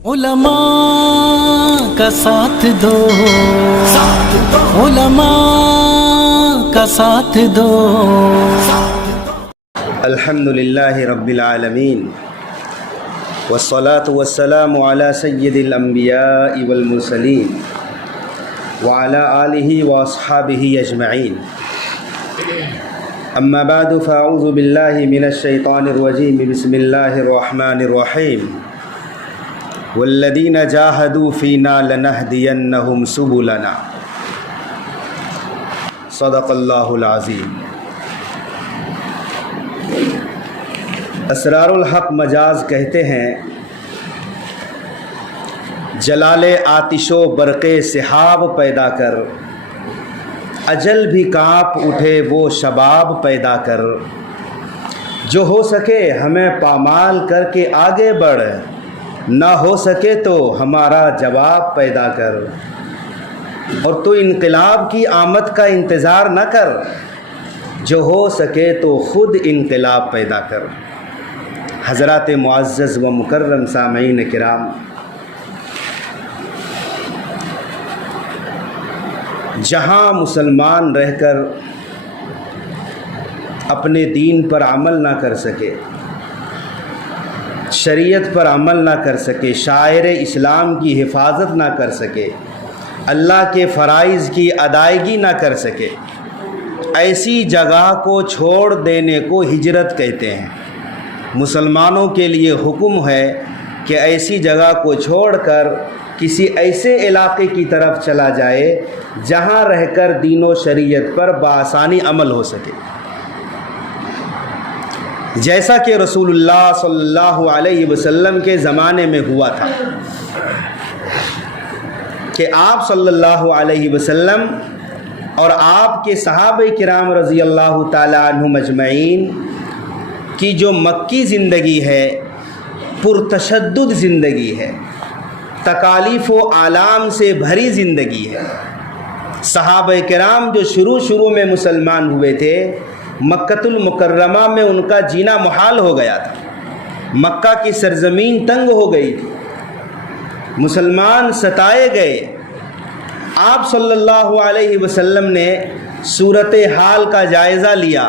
علماء کا ساتھ دو، علماء کا ساتھ دو۔ الحمدللہ رب العالمین والصلاة والسلام علی سید الانبیاء والمرسلین وعلی آلہ واصحابہ اجمعین، اما بعد فاعوذ باللہ من الشیطان الرجیم، بسم اللہ الرحمن الرحیم، والذین جاہدوا فینا لنہدینہم سبلنا، صدق اللہ العظیم۔ اسرار الحق مجاز کہتے ہیں جلال آتش و برق سحاب پیدا کر، اجل بھی کانپ اٹھے وہ شباب پیدا کر، جو ہو سکے ہمیں پامال کر کے آگے بڑھ، نہ ہو سکے تو ہمارا جواب پیدا کر، اور تو انقلاب کی آمد کا انتظار نہ کر، جو ہو سکے تو خود انقلاب پیدا کر۔ حضرات معزز و مکرم سامعین کرام، جہاں مسلمان رہ کر اپنے دین پر عمل نہ کر سکے، شریعت پر عمل نہ کر سکے، شاعر اسلام کی حفاظت نہ کر سکے، اللہ کے فرائض کی ادائیگی نہ کر سکے، ایسی جگہ کو چھوڑ دینے کو ہجرت کہتے ہیں۔ مسلمانوں کے لیے حکم ہے کہ ایسی جگہ کو چھوڑ کر کسی ایسے علاقے کی طرف چلا جائے جہاں رہ کر دین و شریعت پر بآسانی عمل ہو سکے، جیسا کہ رسول اللہ صلی اللہ علیہ وسلم کے زمانے میں ہوا تھا کہ آپ صلی اللہ علیہ وسلم اور آپ کے صحابہ کرام رضی اللہ تعالی عنہم اجمعین کی جو مکی زندگی ہے پرتشدد زندگی ہے، تکالیف و آلام سے بھری زندگی ہے۔ صحابہ کرام جو شروع میں مسلمان ہوئے تھے، مکۃ المکرمہ میں ان کا جینا محال ہو گیا تھا، مکہ کی سرزمین تنگ ہو گئی تھی، مسلمان ستائے گئے۔ آپ صلی اللہ علیہ وسلم نے صورتحال کا جائزہ لیا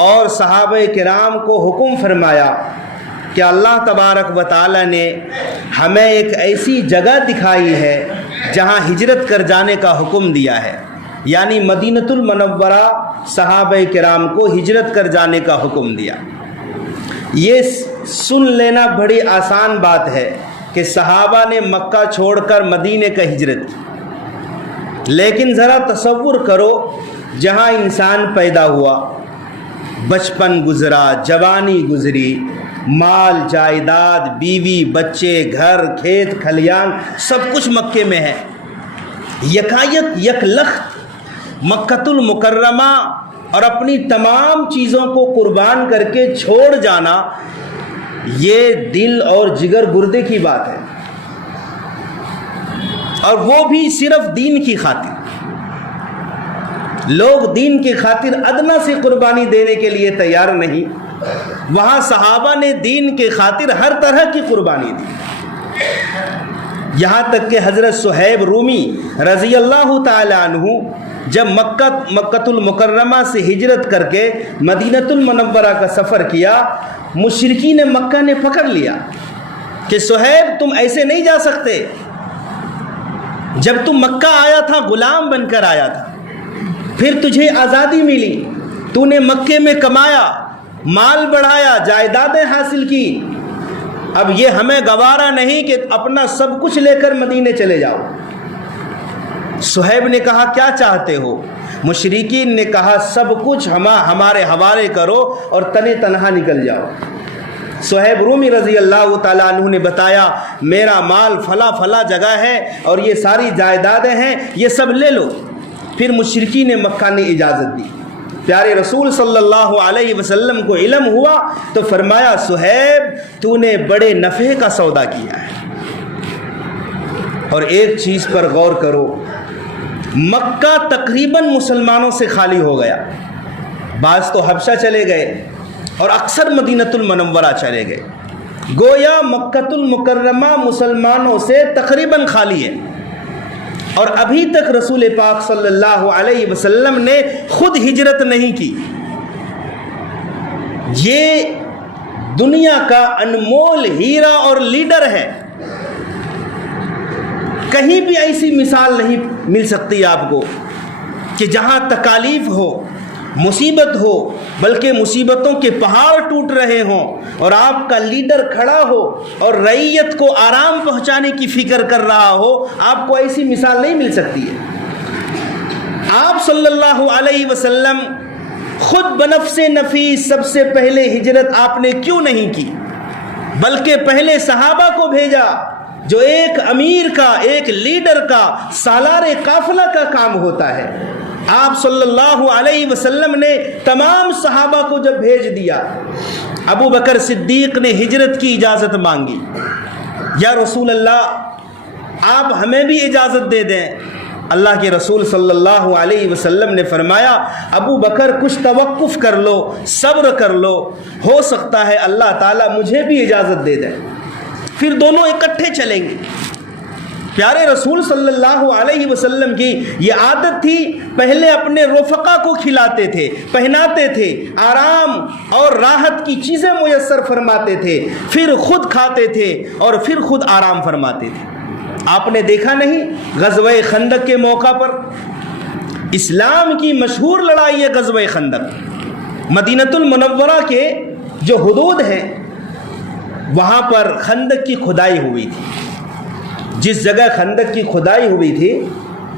اور صحابہ کرام کو حکم فرمایا کہ اللہ تبارک و تعالی نے ہمیں ایک ایسی جگہ دکھائی ہے جہاں ہجرت کر جانے کا حکم دیا ہے، یعنی مدینۃ المنورہ صحابہ کرام کو ہجرت کر جانے کا حکم دیا۔ یہ سن لینا بڑی آسان بات ہے کہ صحابہ نے مکہ چھوڑ کر مدینے کا ہجرت کی، لیکن ذرا تصور کرو جہاں انسان پیدا ہوا، بچپن گزرا، جوانی گزری، مال جائیداد، بیوی بچے، گھر کھیت کھلیان سب کچھ مکے میں ہے، یک لخت مکۃ المکرمہ اور اپنی تمام چیزوں کو قربان کر کے چھوڑ جانا، یہ دل اور جگر گردے کی بات ہے، اور وہ بھی صرف دین کی خاطر۔ لوگ دین کی خاطر ادنیٰ سی قربانی دینے کے لیے تیار نہیں، وہاں صحابہ نے دین کی خاطر ہر طرح کی قربانی دی، یہاں تک کہ حضرت صہیب رومی رضی اللہ تعالی عنہ جب مکۃ المکرمہ سے ہجرت کر کے مدینۃ المنورہ کا سفر کیا، مشرکین مکہ نے پکڑ لیا کہ صہیب تم ایسے نہیں جا سکتے، جب تم مکہ آیا تھا غلام بن کر آیا تھا، پھر تجھے آزادی ملی، تو نے مکے میں کمایا، مال بڑھایا، جائیدادیں حاصل کی، اب یہ ہمیں گوارا نہیں کہ اپنا سب کچھ لے کر مدینے چلے جاؤ۔ صہیب نے کہا کیا چاہتے ہو؟ مشرکین نے کہا سب کچھ ہمارے حوالے کرو اور تنے تنہا نکل جاؤ۔ صہیب رومی رضی اللہ تعالیٰ عنہ نے بتایا میرا مال فلاں جگہ ہے اور یہ ساری جائیدادیں ہیں، یہ سب لے لو۔ پھر مشرکین مکہ نے اجازت دی۔ پیارے رسول صلی اللہ علیہ وسلم کو علم ہوا تو فرمایا صہیب تو نے بڑے نفع کا سودا کیا ہے۔ اور ایک چیز پر غور کرو، مکہ تقریباً مسلمانوں سے خالی ہو گیا، بعض تو حبشہ چلے گئے اور اکثر مدینۃ المنورہ چلے گئے، گویا مکۃ المکرمہ مسلمانوں سے تقریباً خالی ہے، اور ابھی تک رسول پاک صلی اللہ علیہ وسلم نے خود ہجرت نہیں کی۔ یہ دنیا کا انمول ہیرا اور لیڈر ہے، کہیں بھی ایسی مثال نہیں مل سکتی آپ کو کہ جہاں تکالیف ہو، مصیبت ہو، بلکہ مصیبتوں کے پہاڑ ٹوٹ رہے ہوں اور آپ کا لیڈر کھڑا ہو اور رعیت کو آرام پہنچانے کی فکر کر رہا ہو، آپ کو ایسی مثال نہیں مل سکتی ہے۔ آپ صلی اللہ علیہ وسلم خود بنفس نفیس سب سے پہلے ہجرت آپ نے کیوں نہیں کی، بلکہ پہلے صحابہ کو بھیجا، جو ایک امیر کا، ایک لیڈر کا، سالار قافلہ کا کام ہوتا ہے۔ آپ صلی اللہ علیہ وسلم نے تمام صحابہ کو جب بھیج دیا، ابو بکر صدیق نے ہجرت کی اجازت مانگی، یا رسول اللہ آپ ہمیں بھی اجازت دے دیں۔ اللہ کے رسول صلی اللہ علیہ وسلم نے فرمایا، ابو بکر کچھ توقف کر لو، صبر کر لو، ہو سکتا ہے اللہ تعالیٰ مجھے بھی اجازت دے دیں، پھر دونوں اکٹھے چلیں گے۔ پیارے رسول صلی اللہ علیہ وسلم کی یہ عادت تھی، پہلے اپنے رفقا کو کھلاتے تھے، پہناتے تھے، آرام اور راحت کی چیزیں میسر فرماتے تھے، پھر خود کھاتے تھے اور پھر خود آرام فرماتے تھے۔ آپ نے دیکھا نہیں غزوہ خندق کے موقع پر، اسلام کی مشہور لڑائی ہے غزوہ خندق، مدینہ المنورہ کے جو حدود ہیں وہاں پر خندق کی کھدائی ہوئی تھی۔ جس جگہ خندق کی کھدائی ہوئی تھی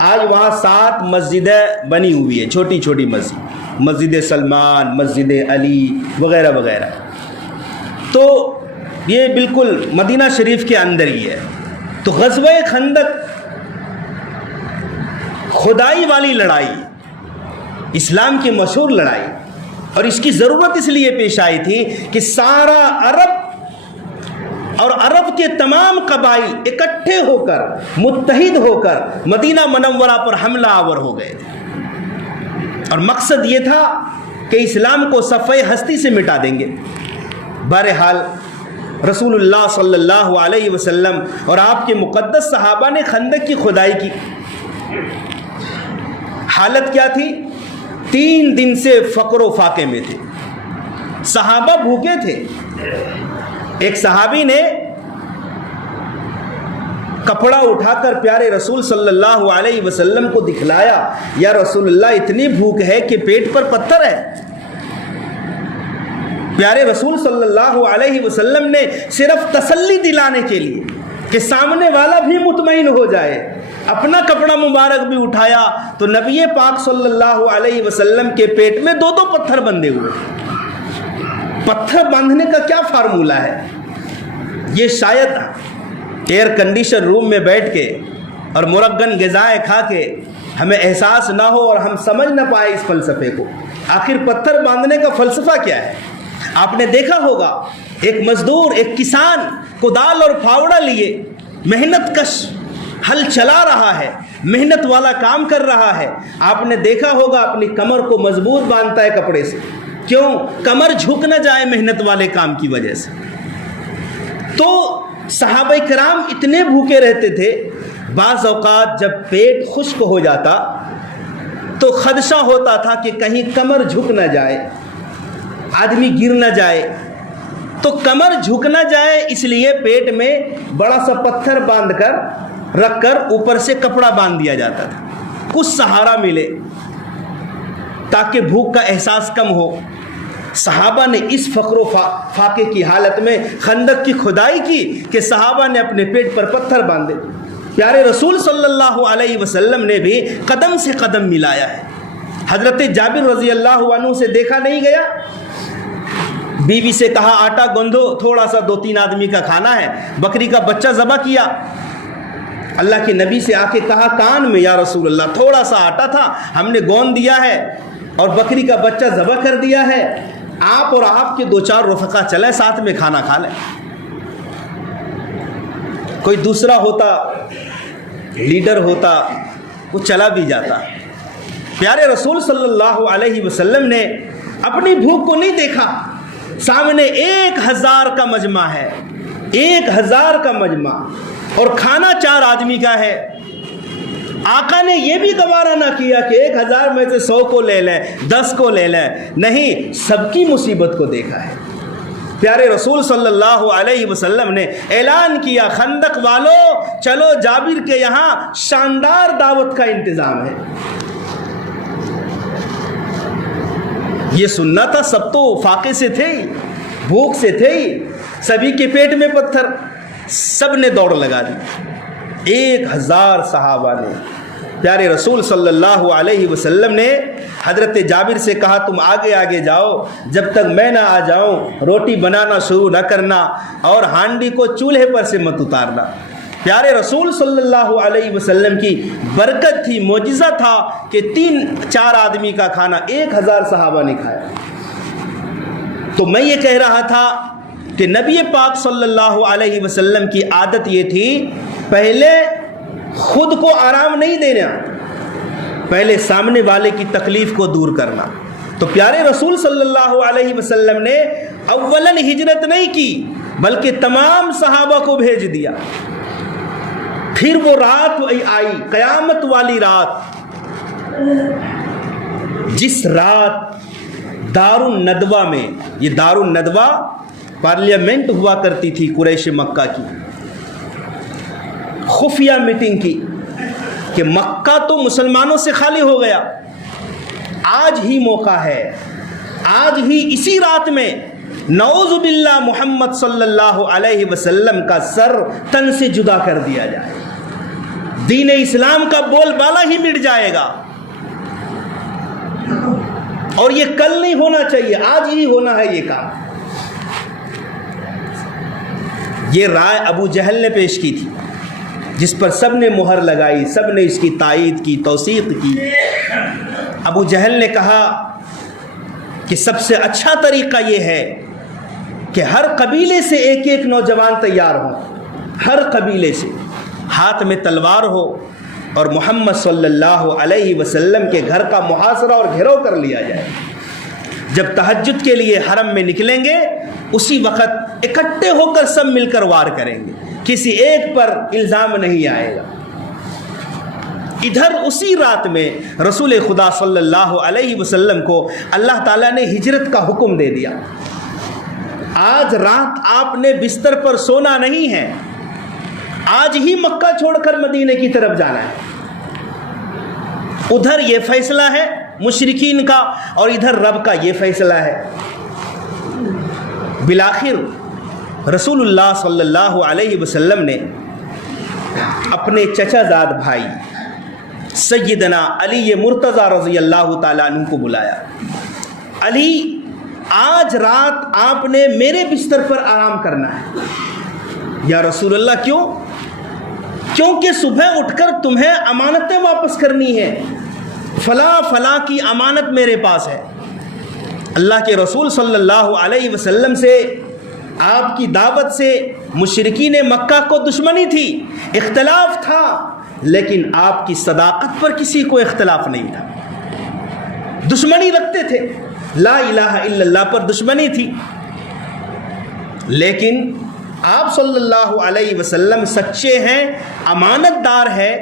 آج وہاں 7 مسجدیں بنی ہوئی ہیں، چھوٹی چھوٹی مسجد، مسجد سلمان، مسجد علی وغیرہ وغیرہ۔ تو یہ بالکل مدینہ شریف کے اندر ہی ہے۔ تو غزوہ خندق کھدائی والی لڑائی، اسلام کی مشہور لڑائی، اور اس کی ضرورت اس لیے پیش آئی تھی کہ سارا عرب اور عرب کے تمام قبائل اکٹھے ہو کر، متحد ہو کر مدینہ منورہ پر حملہ آور ہو گئے تھے، اور مقصد یہ تھا کہ اسلام کو صفحہ ہستی سے مٹا دیں گے۔ بہرحال رسول اللہ صلی اللہ علیہ وسلم اور آپ کے مقدس صحابہ نے خندق کی کھدائی کی۔ حالت کیا تھی؟ 3 دن سے فقر و فاقے میں تھے، صحابہ بھوکے تھے۔ ایک صحابی نے کپڑا اٹھا کر پیارے رسول صلی اللہ علیہ وسلم کو دکھلایا، یا رسول اللہ اتنی بھوک ہے کہ پیٹ پر پتھر ہے۔ پیارے رسول صلی اللہ علیہ وسلم نے صرف تسلی دلانے کے لیے کہ سامنے والا بھی مطمئن ہو جائے، اپنا کپڑا مبارک بھی اٹھایا، تو نبی پاک صلی اللہ علیہ وسلم کے پیٹ میں 2 پتھر بندھے ہوئے۔ پتھر باندھنے کا کیا فارمولہ ہے؟ یہ شاید ایئر کنڈیشن روم میں بیٹھ کے اور مرغن غذائیں کھا کے ہمیں احساس نہ ہو اور ہم سمجھ نہ پائے اس فلسفے کو۔ آخر پتھر باندھنے کا فلسفہ کیا ہے؟ آپ نے دیکھا ہوگا ایک مزدور، ایک کسان کدال اور پھاوڑا لیے محنت کش ہل چلا رہا ہے، محنت والا کام کر رہا ہے، آپ نے دیکھا ہوگا اپنی کمر کو مضبوط باندھتا ہے کپڑے سے، کیوں؟ کمر جھک نہ جائے محنت والے کام کی وجہ سے۔ تو صحابہ کرام اتنے بھوکے رہتے تھے، بعض اوقات جب پیٹ خشک ہو جاتا تو خدشہ ہوتا تھا کہ کہیں کمر جھک نہ جائے، آدمی گر نہ جائے، تو کمر جھک نہ جائے اس لیے پیٹ میں بڑا سا پتھر باندھ کر رکھ کر اوپر سے کپڑا باندھ دیا جاتا تھا، کچھ سہارا ملے تاکہ بھوک کا احساس کم ہو۔ صحابہ نے اس فقر و فاقے کی حالت میں خندق کی کھدائی کی کہ صحابہ نے اپنے پیٹ پر پتھر باندھے۔ پیارے رسول صلی اللہ علیہ وسلم نے بھی قدم سے قدم ملایا ہے۔ حضرت جابر رضی اللہ عنہ سے دیکھا نہیں گیا، بیوی سے کہا آٹا گوندھو، تھوڑا سا 2-3 آدمی کا کھانا ہے، بکری کا بچہ ذبح کیا۔ اللہ کے نبی سے آ کے کہا کان میں، یا رسول اللہ تھوڑا سا آٹا تھا ہم نے گوندھ دیا ہے اور بکری کا بچہ ذبح کر دیا ہے، آپ اور آپ کے 2-4 رفقا چلیں ساتھ میں کھانا کھا لیں۔ کوئی دوسرا ہوتا، لیڈر ہوتا، وہ چلا بھی جاتا۔ پیارے رسول صلی اللہ علیہ وسلم نے اپنی بھوک کو نہیں دیکھا، سامنے 1000 کا مجمع ہے، 1000 کا مجمع اور کھانا 4 آدمی کا ہے. آقا نے یہ بھی گوارا نہ کیا کہ 1000 میں سے 100 کو لے لیں 10 کو لے لیں, نہیں, سب کی مصیبت کو دیکھا ہے. پیارے رسول صلی اللہ علیہ وسلم نے اعلان کیا, خندق والو چلو جابر کے یہاں شاندار دعوت کا انتظام ہے. یہ سننا تھا, سب تو فاقے سے تھے, بھوک سے تھے, سبھی کے پیٹ میں پتھر, سب نے دوڑ لگا دی. 1000 صحابہ نے. پیارے رسول صلی اللہ علیہ وسلم نے حضرت جابر سے کہا تم آگے آگے جاؤ, جب تک میں نہ آ جاؤں روٹی بنانا شروع نہ کرنا اور ہانڈی کو چولہے پر سے مت اتارنا. پیارے رسول صلی اللہ علیہ وسلم کی برکت تھی, معجزہ تھا کہ 3-4 آدمی کا کھانا 1000 صحابہ نے کھایا. تو میں یہ کہہ رہا تھا کہ نبی پاک صلی اللہ علیہ وسلم کی عادت یہ تھی, پہلے خود کو آرام نہیں دینا, پہلے سامنے والے کی تکلیف کو دور کرنا. تو پیارے رسول صلی اللہ علیہ وسلم نے اولاً ہجرت نہیں کی بلکہ تمام صحابہ کو بھیج دیا. پھر وہ رات آئی, قیامت والی رات, جس رات دار الندوہ میں, یہ دار الندوہ پارلیمنٹ ہوا کرتی تھی قریش مکہ کی, خفیہ میٹنگ کی کہ مکہ تو مسلمانوں سے خالی ہو گیا, آج ہی موقع ہے, آج ہی اسی رات میں نعوذ باللہ محمد صلی اللہ علیہ وسلم کا سر تن سے جدا کر دیا جائے, دین اسلام کا بول بالا ہی مٹ جائے گا. اور یہ کل نہیں ہونا چاہیے, آج ہی ہونا ہے یہ کام. یہ رائے ابو جہل نے پیش کی تھی جس پر سب نے مہر لگائی, سب نے اس کی تائید کی, توثیق کی. ابو جہل نے کہا کہ سب سے اچھا طریقہ یہ ہے کہ ہر قبیلے سے ایک نوجوان تیار ہو, ہر قبیلے سے ہاتھ میں تلوار ہو, اور محمد صلی اللہ علیہ وسلم کے گھر کا محاصرہ اور گھیرو کر لیا جائے. جب تہجد کے لیے حرم میں نکلیں گے اسی وقت اکٹھے ہو کر سب مل کر وار کریں گے, کسی ایک پر الزام نہیں آئے گا. ادھر اسی رات میں رسول خدا صلی اللہ علیہ وسلم کو اللہ تعالیٰ نے ہجرت کا حکم دے دیا. آج رات آپ نے بستر پر سونا نہیں ہے, آج ہی مکہ چھوڑ کر مدینے کی طرف جانا ہے. ادھر یہ فیصلہ ہے مشرکین کا اور ادھر رب کا یہ فیصلہ ہے. بالآخر رسول اللہ صلی اللہ علیہ وسلم نے اپنے چچا زاد بھائی سیدنا علی مرتضیٰ رضی اللہ تعالیٰ عنہ کو بلایا. علی, آج رات آپ نے میرے بستر پر آرام کرنا ہے. یا رسول اللہ کیوں؟ کیونکہ صبح اٹھ کر تمہیں امانتیں واپس کرنی ہیں, فلاں کی امانت میرے پاس ہے. اللہ کے رسول صلی اللہ علیہ وسلم سے, آپ کی دعوت سے مشرکین مکہ کو دشمنی تھی, اختلاف تھا, لیکن آپ کی صداقت پر کسی کو اختلاف نہیں تھا. دشمنی رکھتے تھے, لا الہ الا اللہ پر دشمنی تھی, لیکن آپ صلی اللہ علیہ وسلم سچے ہیں, امانت دار ہے,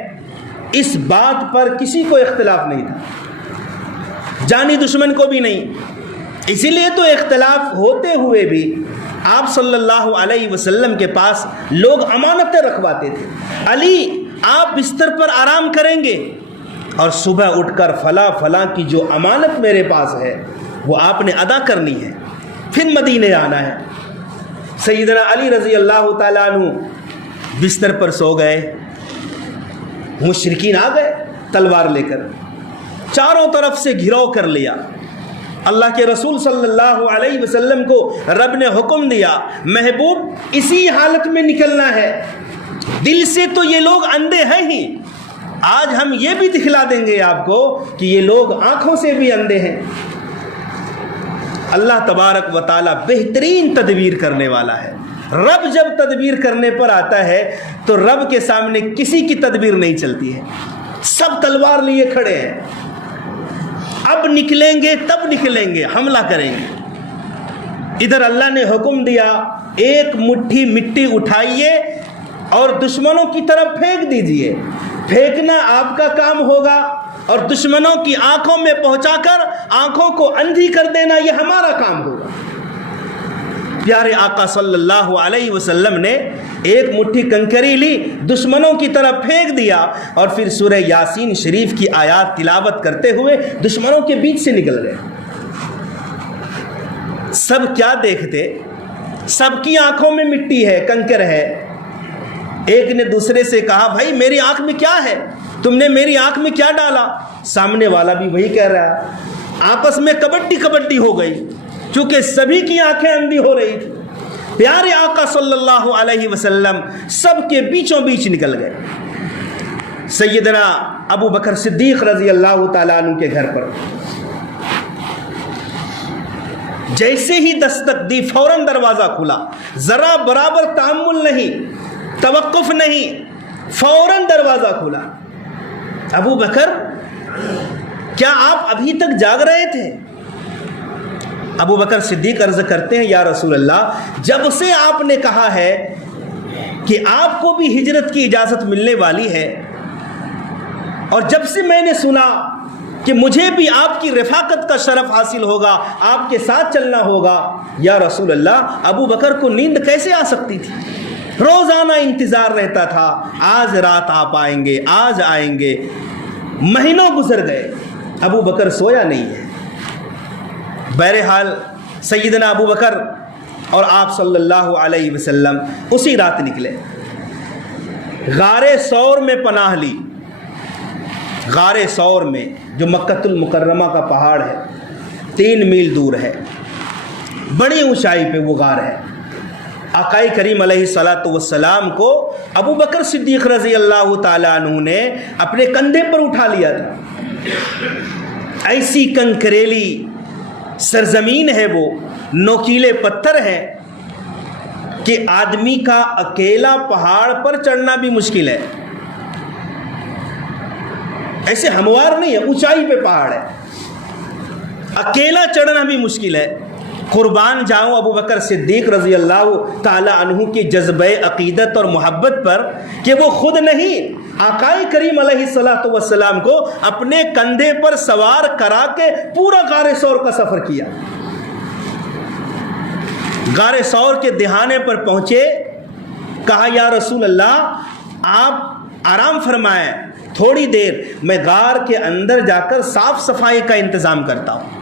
اس بات پر کسی کو اختلاف نہیں تھا, جانی دشمن کو بھی نہیں. اسی لیے تو اختلاف ہوتے ہوئے بھی آپ صلی اللہ علیہ وسلم کے پاس لوگ امانتیں رکھواتے تھے. علی, آپ بستر پر آرام کریں گے اور صبح اٹھ کر فلاں کی جو امانت میرے پاس ہے وہ آپ نے ادا کرنی ہے, پھر مدینے آنا ہے. سیدنا علی رضی اللہ تعالیٰ عنہ بستر پر سو گئے. مشرکین آ گئے تلوار لے کر, چاروں طرف سے گھیراؤ کر لیا. اللہ کے رسول صلی اللہ علیہ وسلم کو رب نے حکم دیا, محبوب اسی حالت میں نکلنا ہے. دل سے تو یہ لوگ اندھے ہیں ہی, آج ہم یہ بھی دکھلا دیں گے آپ کو کہ یہ لوگ آنکھوں سے بھی اندھے ہیں. اللہ تبارک و تعالیٰ بہترین تدبیر کرنے والا ہے. رب جب تدبیر کرنے پر آتا ہے تو رب کے سامنے کسی کی تدبیر نہیں چلتی ہے. سب تلوار لیے کھڑے ہیں, اب نکلیں گے تب نکلیں گے, حملہ کریں گے. ادھر اللہ نے حکم دیا ایک مٹھی مٹی اٹھائیے اور دشمنوں کی طرف پھینک دیجئے. پھینکنا آپ کا کام ہوگا اور دشمنوں کی آنکھوں میں پہنچا کر آنکھوں کو اندھی کر دینا یہ ہمارا کام ہوگا. پیارے آقا صلی اللہ علیہ وسلم نے ایک مٹھی کنکری لی, دشمنوں کی طرف پھینک دیا اور پھر سورہ یاسین شریف کی آیات تلاوت کرتے ہوئے دشمنوں کے بیچ سے نکل گئے. سب کیا دیکھتے؟ سب کی آنکھوں میں مٹی ہے, کنکر ہے. ایک نے دوسرے سے کہا بھائی میری آنکھ میں کیا ہے, تم نے میری آنکھ میں کیا ڈالا؟ سامنے والا بھی وہی کہہ رہا ہے. آپس میں کبڈی ہو گئی چونکہ سبھی کی آنکھیں اندھی ہو رہی تھی. پیارے آقا صلی اللہ علیہ وسلم سب کے بیچوں بیچ نکل گئے. سیدنا ابو بکر صدیق رضی اللہ تعالیٰ عنہ کے گھر پر جیسے ہی دستک دی فوراً دروازہ کھلا, ذرا برابر تأمل نہیں, توقف نہیں, فوراً دروازہ کھلا. ابو بکر کیا آپ ابھی تک جاگ رہے تھے؟ ابو بکر صدیق عرض کرتے ہیں یا رسول اللہ, جب سے آپ نے کہا ہے کہ آپ کو بھی ہجرت کی اجازت ملنے والی ہے اور جب سے میں نے سنا کہ مجھے بھی آپ کی رفاقت کا شرف حاصل ہوگا, آپ کے ساتھ چلنا ہوگا, یا رسول اللہ ابو بکر کو نیند کیسے آ سکتی تھی؟ روزانہ انتظار رہتا تھا, آج رات آپ آئیں گے, آج آئیں گے. مہینوں گزر گئے, ابو بکر سویا نہیں ہے. بہرحال سیدنا ابو بکر اور آپ صلی اللہ علیہ وسلم اسی رات نکلے, غار ثور میں پناہ لی. غار ثور میں جو مکۃ المکرمہ کا پہاڑ ہے, 3 میل دور ہے, بڑی اونچائی پہ وہ غار ہے. آقا کریم علیہ الصلاۃ والسلام کو ابو بکر صدیق رضی اللہ تعالیٰ عنہ نے اپنے کندھے پر اٹھا لیا تھا. ایسی کنکریلی سرزمین ہے, وہ نوکیلے پتھر ہیں کہ آدمی کا اکیلا پہاڑ پر چڑھنا بھی مشکل ہے. ایسے ہموار نہیں ہے, اونچائی پہ پہاڑ ہے, اکیلا چڑھنا بھی مشکل ہے. قربان جاؤں ابو بکر صدیق رضی اللہ تعالیٰ عنہ کے جذبہ عقیدت اور محبت پر کہ وہ خود نہیں, آقا کریم علیہ الصلاۃ والسلام کو اپنے کندھے پر سوار کرا کے پورا غار ثور کا سفر کیا. غار ثور کے دہانے پر پہنچے, کہا یا رسول اللہ آپ آرام فرمائیں, تھوڑی دیر میں غار کے اندر جا کر صاف صفائی کا انتظام کرتا ہوں.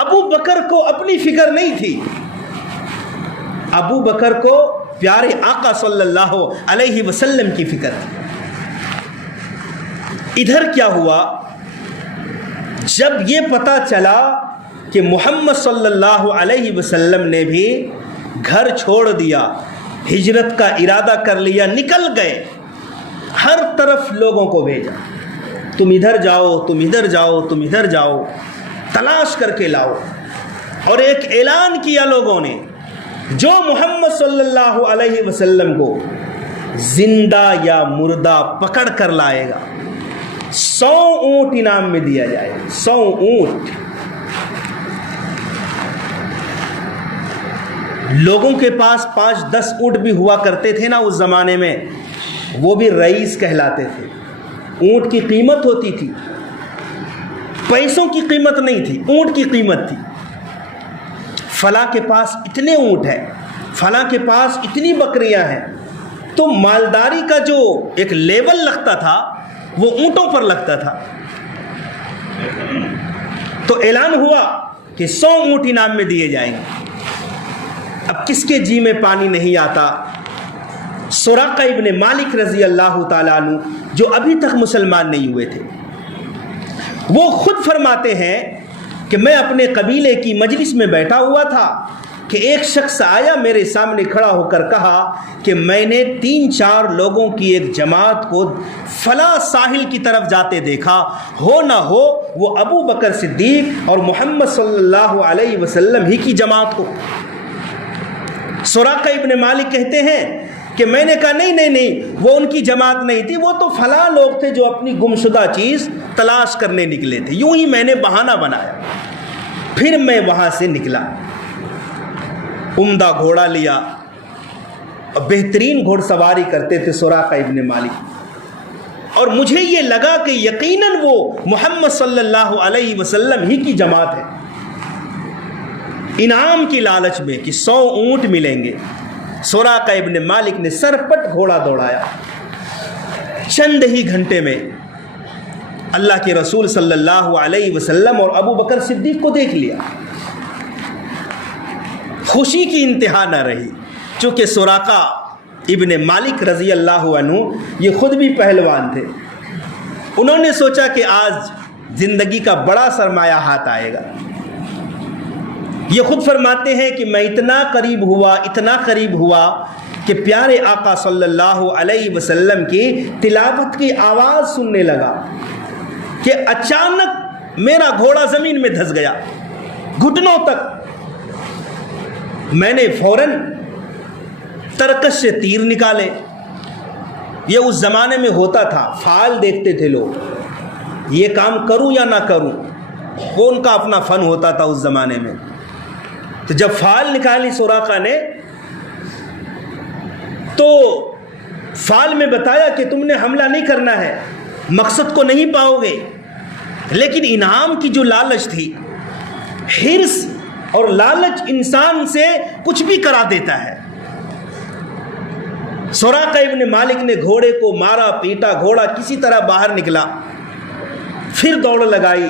ابو بکر کو اپنی فکر نہیں تھی, ابو بکر کو پیارے آقا صلی اللہ علیہ وسلم کی فکر تھی. ادھر کیا ہوا, جب یہ پتا چلا کہ محمد صلی اللہ علیہ وسلم نے بھی گھر چھوڑ دیا, ہجرت کا ارادہ کر لیا, نکل گئے, ہر طرف لوگوں کو بھیجا, تم ادھر جاؤ, تم ادھر جاؤ, تم ادھر جاؤ, تلاش کر کے لاؤ. اور ایک اعلان کیا لوگوں نے, جو محمد صلی اللہ علیہ وسلم کو زندہ یا مردہ پکڑ کر لائے گا 100 اونٹ انعام میں دیا جائے گا. 100 اونٹ. لوگوں کے پاس 5-10 اونٹ بھی ہوا کرتے تھے نا اس زمانے میں, وہ بھی رئیس کہلاتے تھے. اونٹ کی قیمت ہوتی تھی, پیسوں کی قیمت نہیں تھی, اونٹ کی قیمت تھی. فلاں کے پاس اتنے اونٹ ہیں, فلاں کے پاس اتنی بکریاں ہیں. تو مالداری کا جو ایک لیول لگتا تھا وہ اونٹوں پر لگتا تھا. تو اعلان ہوا کہ 100 اونٹ انعام میں دیے جائیں گے. اب کس کے جی میں پانی نہیں آتا. سراقہ ابن مالک رضی اللہ تعالیٰ عنہ جو ابھی تک مسلمان نہیں ہوئے تھے, وہ خود فرماتے ہیں کہ میں اپنے قبیلے کی مجلس میں بیٹھا ہوا تھا کہ ایک شخص آیا, میرے سامنے کھڑا ہو کر کہا کہ میں نے 3-4 لوگوں کی ایک جماعت کو فلاں ساحل کی طرف جاتے دیکھا, ہو نہ ہو وہ ابو بکر صدیق اور محمد صلی اللہ علیہ وسلم ہی کی جماعت کو. سراقہ ابن مالک کہتے ہیں کہ میں نے کہا نہیں, وہ ان کی جماعت نہیں تھی, وہ تو فلاں لوگ تھے جو اپنی گمشدہ چیز تلاش کرنے نکلے تھے. یوں ہی میں نے بہانہ بنایا, پھر میں وہاں سے نکلا. عمدہ گھوڑا لیا اور بہترین گھوڑ سواری کرتے تھے سراقہ ابن مالک، اور مجھے یہ لگا کہ یقیناً وہ محمد صلی اللہ علیہ وسلم ہی کی جماعت ہے۔ انعام کی لالچ میں کہ 100 اونٹ ملیں گے، سراقہ ابن مالک نے سرپٹ گھوڑا دوڑایا، چند ہی گھنٹے میں اللہ کے رسول صلی اللہ علیہ وسلم اور ابو بکر صدیق کو دیکھ لیا۔ خوشی کی انتہا نہ رہی، چونکہ سراقہ ابن مالک رضی اللہ عنہ یہ خود بھی پہلوان تھے۔ انہوں نے سوچا کہ آج زندگی کا بڑا سرمایہ ہاتھ آئے گا۔ یہ خود فرماتے ہیں کہ میں اتنا قریب ہوا کہ پیارے آقا صلی اللہ علیہ وسلم کی تلاوت کی آواز سننے لگا کہ اچانک میرا گھوڑا زمین میں دھس گیا گھٹنوں تک۔ میں نے فوراً ترکش سے تیر نکالے۔ یہ اس زمانے میں ہوتا تھا، فعال دیکھتے تھے لوگ، یہ کام کروں یا نہ کروں، وہ ان کا اپنا فن ہوتا تھا اس زمانے میں۔ تو جب فعال نکالی سراقہ نے تو فعال میں بتایا کہ تم نے حملہ نہیں کرنا ہے، مقصد کو نہیں پاؤ گے، لیکن انعام کی جو لالچ تھی، حرص اور لالچ انسان سے کچھ بھی کرا دیتا ہے۔ سراقہ ابن مالک نے گھوڑے کو مارا پیٹا، گھوڑا کسی طرح باہر نکلا، پھر دوڑ لگائی،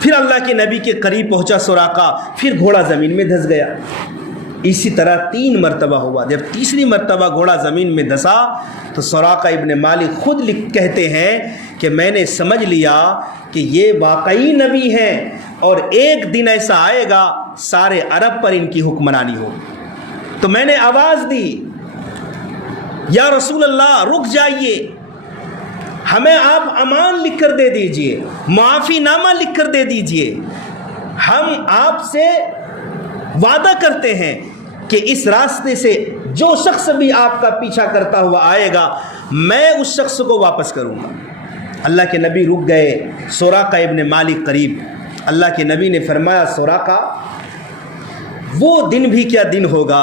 پھر اللہ کے نبی کے قریب پہنچا سراقہ، پھر گھوڑا زمین میں دھس گیا۔ اسی طرح 3 مرتبہ ہوا۔ جب تیسری مرتبہ گھوڑا زمین میں دھسا تو سراقہ ابن مالک خود کہتے ہیں کہ میں نے سمجھ لیا کہ یہ واقعی نبی ہیں، اور ایک دن ایسا آئے گا سارے عرب پر ان کی حکمرانی ہوگی۔ تو میں نے آواز دی، یا رسول اللہ رک جائیے، ہمیں آپ امان لکھ کر دے دیجئے، معافی نامہ لکھ کر دے دیجئے، ہم آپ سے وعدہ کرتے ہیں کہ اس راستے سے جو شخص بھی آپ کا پیچھا کرتا ہوا آئے گا میں اس شخص کو واپس کروں گا۔ اللہ کے نبی رک گئے، سراقہ ابن مالک قریب۔ اللہ کے نبی نے فرمایا، سراقہ وہ دن بھی کیا دن ہوگا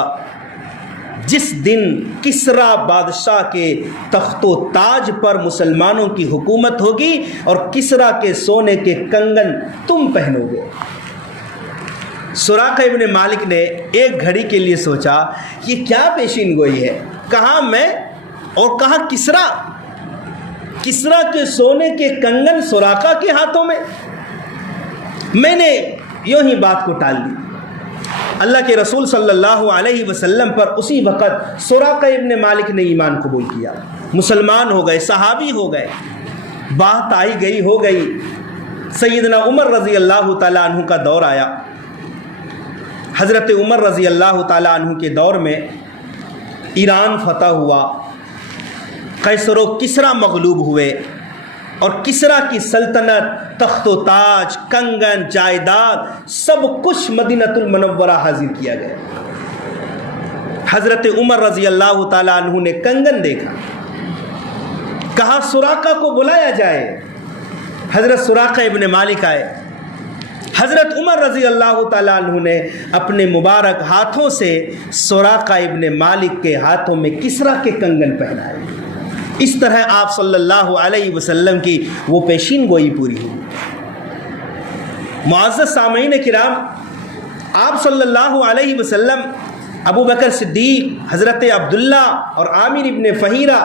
جس دن کسریٰ بادشاہ کے تخت و تاج پر مسلمانوں کی حکومت ہوگی اور کسریٰ کے سونے کے کنگن تم پہنو گے۔ سراقہ ابن مالک نے ایک گھڑی کے لیے سوچا یہ کیا پیشین گوئی ہے، کہاں میں اور کہاں کسریٰ کے سونے کے کنگن سراقہ کے ہاتھوں میں۔ میں نے یوں ہی بات کو ٹال دی۔ اللہ کے رسول صلی اللہ علیہ وسلم پر اسی وقت سراقہ ابن مالک نے ایمان قبول کیا، مسلمان ہو گئے، صحابی ہو گئے۔ بات آئی گئی ہو گئی، سیدنا عمر رضی اللہ تعالیٰ عنہ کا دور آیا۔ حضرت عمر رضی اللہ تعالیٰ عنہ کے دور میں ایران فتح ہوا، قیصر و کسریٰ مغلوب ہوئے، اور کسریٰ کی سلطنت، تخت و تاج، کنگن، جائیداد سب کچھ مدینۃ المنورہ حاضر کیا گیا۔ حضرت عمر رضی اللہ تعالیٰ عنہ نے کنگن دیکھا، کہا سراقہ کو بلایا جائے۔ حضرت سراقہ ابن مالک آئے، حضرت عمر رضی اللہ تعالیٰ عنہ نے اپنے مبارک ہاتھوں سے سراقہ ابن مالک کے ہاتھوں میں کسریٰ کے کنگن پہنائے۔ اس طرح آپ صلی اللہ علیہ وسلم کی وہ پیشین گوئی پوری ہوئی۔ معزز سامعین کرام، آپ صلی اللہ علیہ وسلم، ابو بکر صدیق، حضرت عبداللہ اور عامر ابن فہیرہ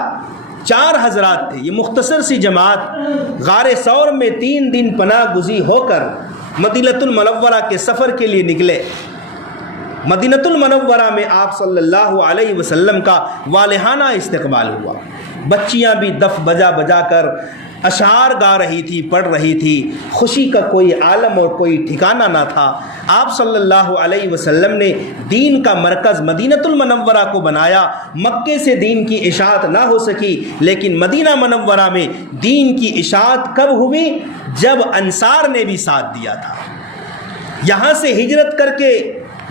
4 حضرات تھے۔ یہ مختصر سی جماعت غار ثور میں 3 دن پناہ گزی ہو کر مدینۃ المنورہ کے سفر کے لیے نکلے۔ مدینۃ المنورہ میں آپ صلی اللہ علیہ وسلم کا والہانہ استقبال ہوا۔ بچیاں بھی دف بجا کر اشعار گا رہی تھی، پڑھ رہی تھی۔ خوشی کا کوئی عالم اور کوئی ٹھکانہ نہ تھا۔ آپ صلی اللہ علیہ وسلم نے دین کا مرکز مدینۃ المنورہ کو بنایا۔ مکے سے دین کی اشاعت نہ ہو سکی، لیکن مدینہ منورہ میں دین کی اشاعت کب ہوئی؟ جب انصار نے بھی ساتھ دیا تھا۔ یہاں سے ہجرت کر کے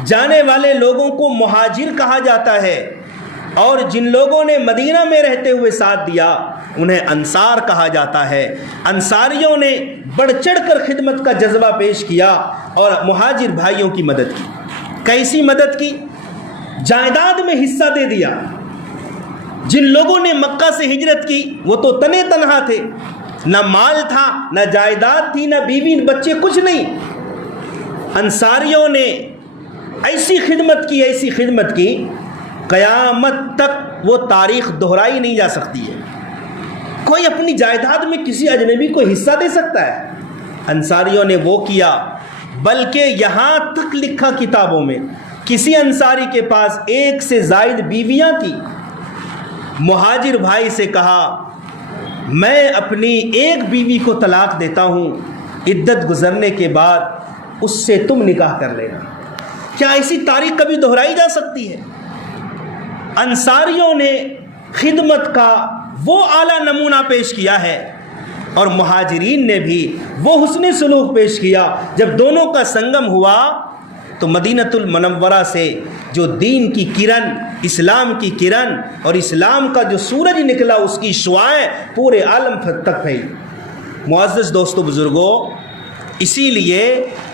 جانے والے لوگوں کو مہاجر کہا جاتا ہے، اور جن لوگوں نے مدینہ میں رہتے ہوئے ساتھ دیا انہیں انصار کہا جاتا ہے۔ انصاریوں نے بڑھ چڑھ کر خدمت کا جذبہ پیش کیا اور مہاجر بھائیوں کی مدد کی۔ کیسی مدد کی؟ جائیداد میں حصہ دے دیا۔ جن لوگوں نے مکہ سے ہجرت کی وہ تو تنے تنہا تھے، نہ مال تھا، نہ جائیداد تھی، نہ بیوی بچے، کچھ نہیں۔ انصاریوں نے ایسی خدمت کی قیامت تک وہ تاریخ دہرائی نہیں جا سکتی ہے۔ کوئی اپنی جائیداد میں کسی اجنبی کو حصہ دے سکتا ہے؟ انصاریوں نے وہ کیا، بلکہ یہاں تک لکھا کتابوں میں، کسی انصاری کے پاس 1 سے زائد بیویاں تھیں، مہاجر بھائی سے کہا میں اپنی ایک بیوی کو طلاق دیتا ہوں، عدت گزرنے کے بعد اس سے تم نکاح کر لینا۔ کیا ایسی تاریخ کبھی دہرائی جا سکتی ہے؟ انصاریوں نے خدمت کا وہ اعلیٰ نمونہ پیش کیا ہے، اور مہاجرین نے بھی وہ حسن سلوک پیش کیا۔ جب دونوں کا سنگم ہوا تو مدینۃ المنورہ سے جو دین کی کرن، اسلام کی کرن اور اسلام کا جو سورج نکلا، اس کی شعاعیں پورے عالم تک پھیلی۔ معزز دوستو بزرگوں، اسی لیے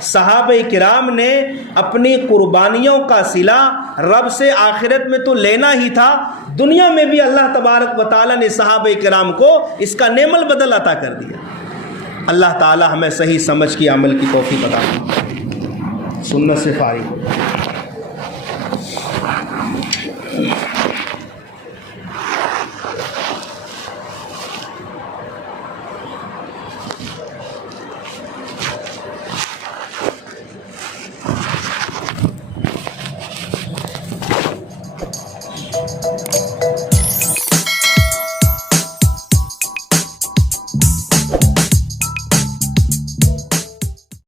صحابہ کرام نے اپنی قربانیوں کا صلہ رب سے آخرت میں تو لینا ہی تھا، دنیا میں بھی اللہ تبارک و تعالیٰ نے صحابہ کرام کو اس کا نعم البدل عطا کر دیا۔ اللہ تعالیٰ ہمیں صحیح سمجھ کی عمل کی توفیق عطا فرمائے۔ سنت سے فارغ ہو۔